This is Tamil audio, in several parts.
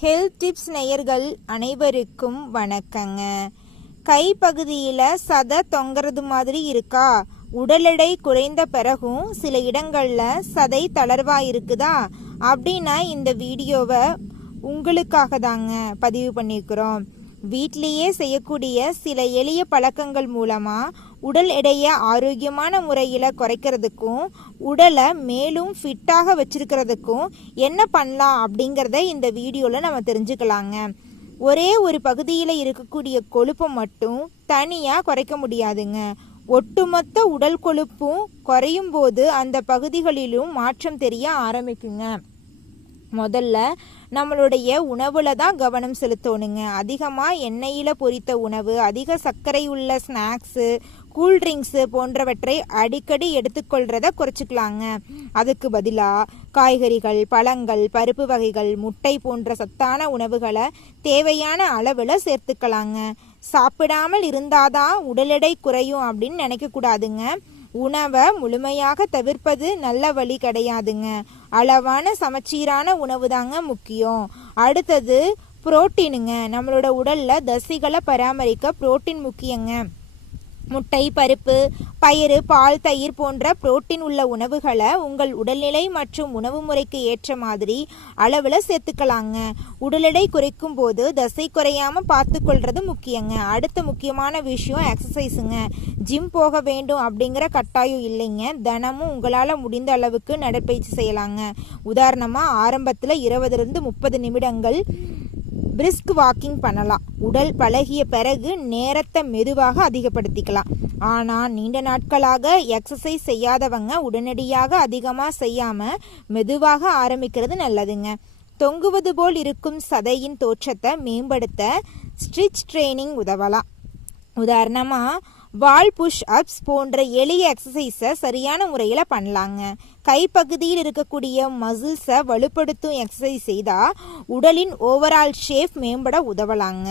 ஹெல்த் டிப்ஸ் நேயர்கள் அனைவருக்கும் வணக்கங்க. கைப்பகுதியில் சதை தொங்குறது மாதிரி இருக்கா? உடல் எடை குறைந்த பிறகும் சில இடங்களில் சதை தளர்வாக இருக்குதா அப்படின்னா இந்த வீடியோவை உங்களுக்காக தாங்க பதிவு பண்ணியிருக்கிறோம். வீட்டிலேயே செய்யக்கூடிய சில எளிய பழக்கங்கள் மூலமாக உடல் எடையை ஆரோக்கியமான முறையில் குறைக்கிறதுக்கும் உடலை மேலும் ஃபிட்டாக வச்சிருக்கிறதுக்கும் என்ன பண்ணலாம் அப்படிங்கிறத இந்த வீடியோவில் நம்ம தெரிஞ்சுக்கலாங்க. ஒரே ஒரு பகுதியில் இருக்கக்கூடிய கொழுப்பை மட்டும் தனியாக குறைக்க முடியாதுங்க. ஒட்டுமொத்த உடல் கொழுப்பும் குறையும் போது அந்த பகுதிகளிலும் மாற்றம் தெரிய ஆரம்பிக்குங்க. முதல்ல நம்மளுடைய உணவுல தான் கவனம் செலுத்தணுங்க. அதிகமாக எண்ணெயில் பொரித்த உணவு, அதிக சர்க்கரை உள்ள ஸ்நாக்ஸு, கூல்ட்ரிங்க்ஸு போன்றவற்றை அடிக்கடி எடுத்துக்கொள்கிறத குறைச்சிக்கலாங்க. அதுக்கு பதிலாக காய்கறிகள், பழங்கள், பருப்பு வகைகள், முட்டை போன்ற சத்தான உணவுகளை தேவையான அளவில் சேர்த்துக்கலாங்க. சாப்பிடாமல் இருந்தாதான் உடல் எடை குறையும் அப்படின்னு நினைக்கக்கூடாதுங்க. உணவை முழுமையாக தவிர்ப்பது நல்ல வழி கிடையாதுங்க. அளவான சமச்சீரான உணவு தாங்க முக்கியம். அடுத்தது புரோட்டீனுங்க. நம்மளோட உடல்ல தசைகளை பராமரிக்க புரோட்டீன் முக்கியங்க. முட்டை, பருப்பு, பயிறு, பால், தயிர் போன்ற புரோட்டீன் உள்ள உணவுகளை உங்கள் உடல்நிலை மற்றும் உணவு முறைக்கு ஏற்ற மாதிரி அளவில் சேர்த்துக்கலாங்க. உடல் எடை குறைக்கும் போது தசை குறையாமல் பார்த்து கொள்வது முக்கியங்க. அடுத்த முக்கியமான விஷயம் எக்ஸசைஸுங்க. ஜிம் போக வேண்டும் அப்படிங்கிற கட்டாயம் இல்லைங்க. தினமும் உங்களால் முடிந்த அளவுக்கு நடைப்பயிற்சி செய்யலாங்க. உதாரணமாக ஆரம்பத்தில் 20-30 நிமிடங்கள் பிரிஸ்க் வாக்கிங் பண்ணலாம். உடல் பழகிய பிறகு நேரத்தை மெதுவாக அதிகப்படுத்திக்கலாம். ஆனால் நீண்ட நாட்களாக எக்ஸசைஸ் செய்யாதவங்க உடனடியாக அதிகமாக செய்யாமல் மெதுவாக ஆரம்பிக்கிறது நல்லதுங்க. தொங்குவது போல் இருக்கும் சதையின் தோற்றத்தை மேம்படுத்த ஸ்ட்ரிச் ட்ரைனிங் உதவலாம். உதாரணமாக வால் புஷ் அப்ஸ் போன்ற எளிய எக்ஸசைஸை சரியான முறையில் பண்ணலாங்க. கைப்பகுதியில் இருக்கக்கூடிய மசில்ஸை வலுப்படுத்தும் எக்ஸசைஸ் செய்தால் உடலின் ஓவரால் ஷேப் மேம்பட உதவலாங்க.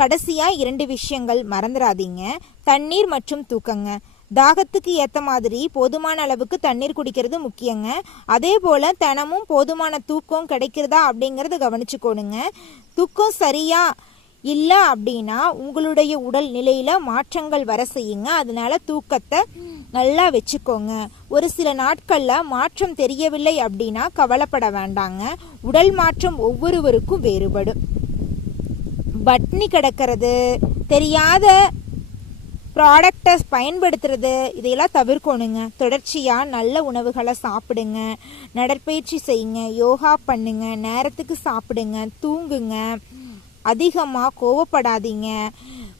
கடைசியாக 2 விஷயங்கள் மறந்துடாதீங்க. தண்ணீர் மற்றும் தூக்கங்க. தாகத்துக்கு ஏற்ற மாதிரி போதுமான அளவுக்கு தண்ணீர் குடிக்கிறது முக்கியங்க. அதே போல் தினமும் போதுமான தூக்கம் கிடைக்கிறதா அப்படிங்கிறத கவனிச்சுக்கோணுங்க. தூக்கம் சரியா இல்லை அப்படின்னா உங்களுடைய உடல் நிலையில் மாற்றங்கள் வர செய்யுங்க. அதனால தூக்கத்தை நல்லா வச்சுக்கோங்க. ஒரு சில நாட்களில் மாற்றம் தெரியவில்லை அப்படின்னா கவலைப்பட வேண்டாங்க. உடல் மாற்றம் ஒவ்வொருவருக்கும் வேறுபடும். பட்னி கிடக்கிறது, தெரியாத ப்ராடக்டை பயன்படுத்துறது, இதையெல்லாம் தவிர்க்கணுங்க. தொடர்ச்சியாக நல்ல உணவுகளை சாப்பிடுங்க, நடைப்பயிற்சி செய்யுங்க, யோகா பண்ணுங்க, நேரத்துக்கு சாப்பிடுங்க, தூங்குங்க. அதிகமாக கோவப்படாதீங்க.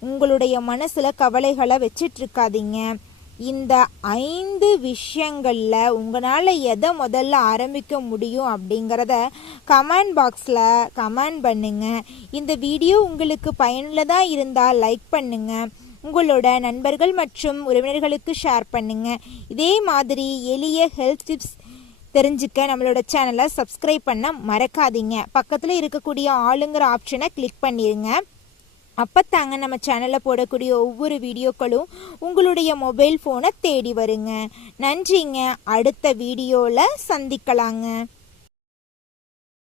உங்களுடைய மனசில் கவலைகளை வச்சிட்ருக்காதீங்க. இந்த 5 விஷயங்களில் உங்களால் எதை முதல்ல ஆரம்பிக்க முடியும் அப்படிங்கிறத கமெண்ட் பாக்ஸில் கமெண்ட் பண்ணுங்க. இந்த வீடியோ உங்களுக்கு பயனுள்ளதாக இருந்தால் லைக் பண்ணுங்க. உங்களோட நண்பர்கள் மற்றும் உறவினர்களுக்கு ஷேர் பண்ணுங்க. இதே மாதிரி எளிய ஹெல்த் டிப்ஸ் தெரிஞ்சுக்க நம்மளோட சேனலை சப்ஸ்கிரைப் பண்ண மறக்காதீங்க. பக்கத்தில் இருக்கக்கூடிய ஆளுங்கிற ஆப்ஷனை கிளிக் பண்ணிடுங்க. அப்போத்தாங்க நம்ம சேனலில் போடக்கூடிய ஒவ்வொரு வீடியோக்களும் உங்களுடைய மொபைல் ஃபோனை தேடி வருங்க. நன்றிங்க. அடுத்த வீடியோவில் சந்திக்கலாங்க.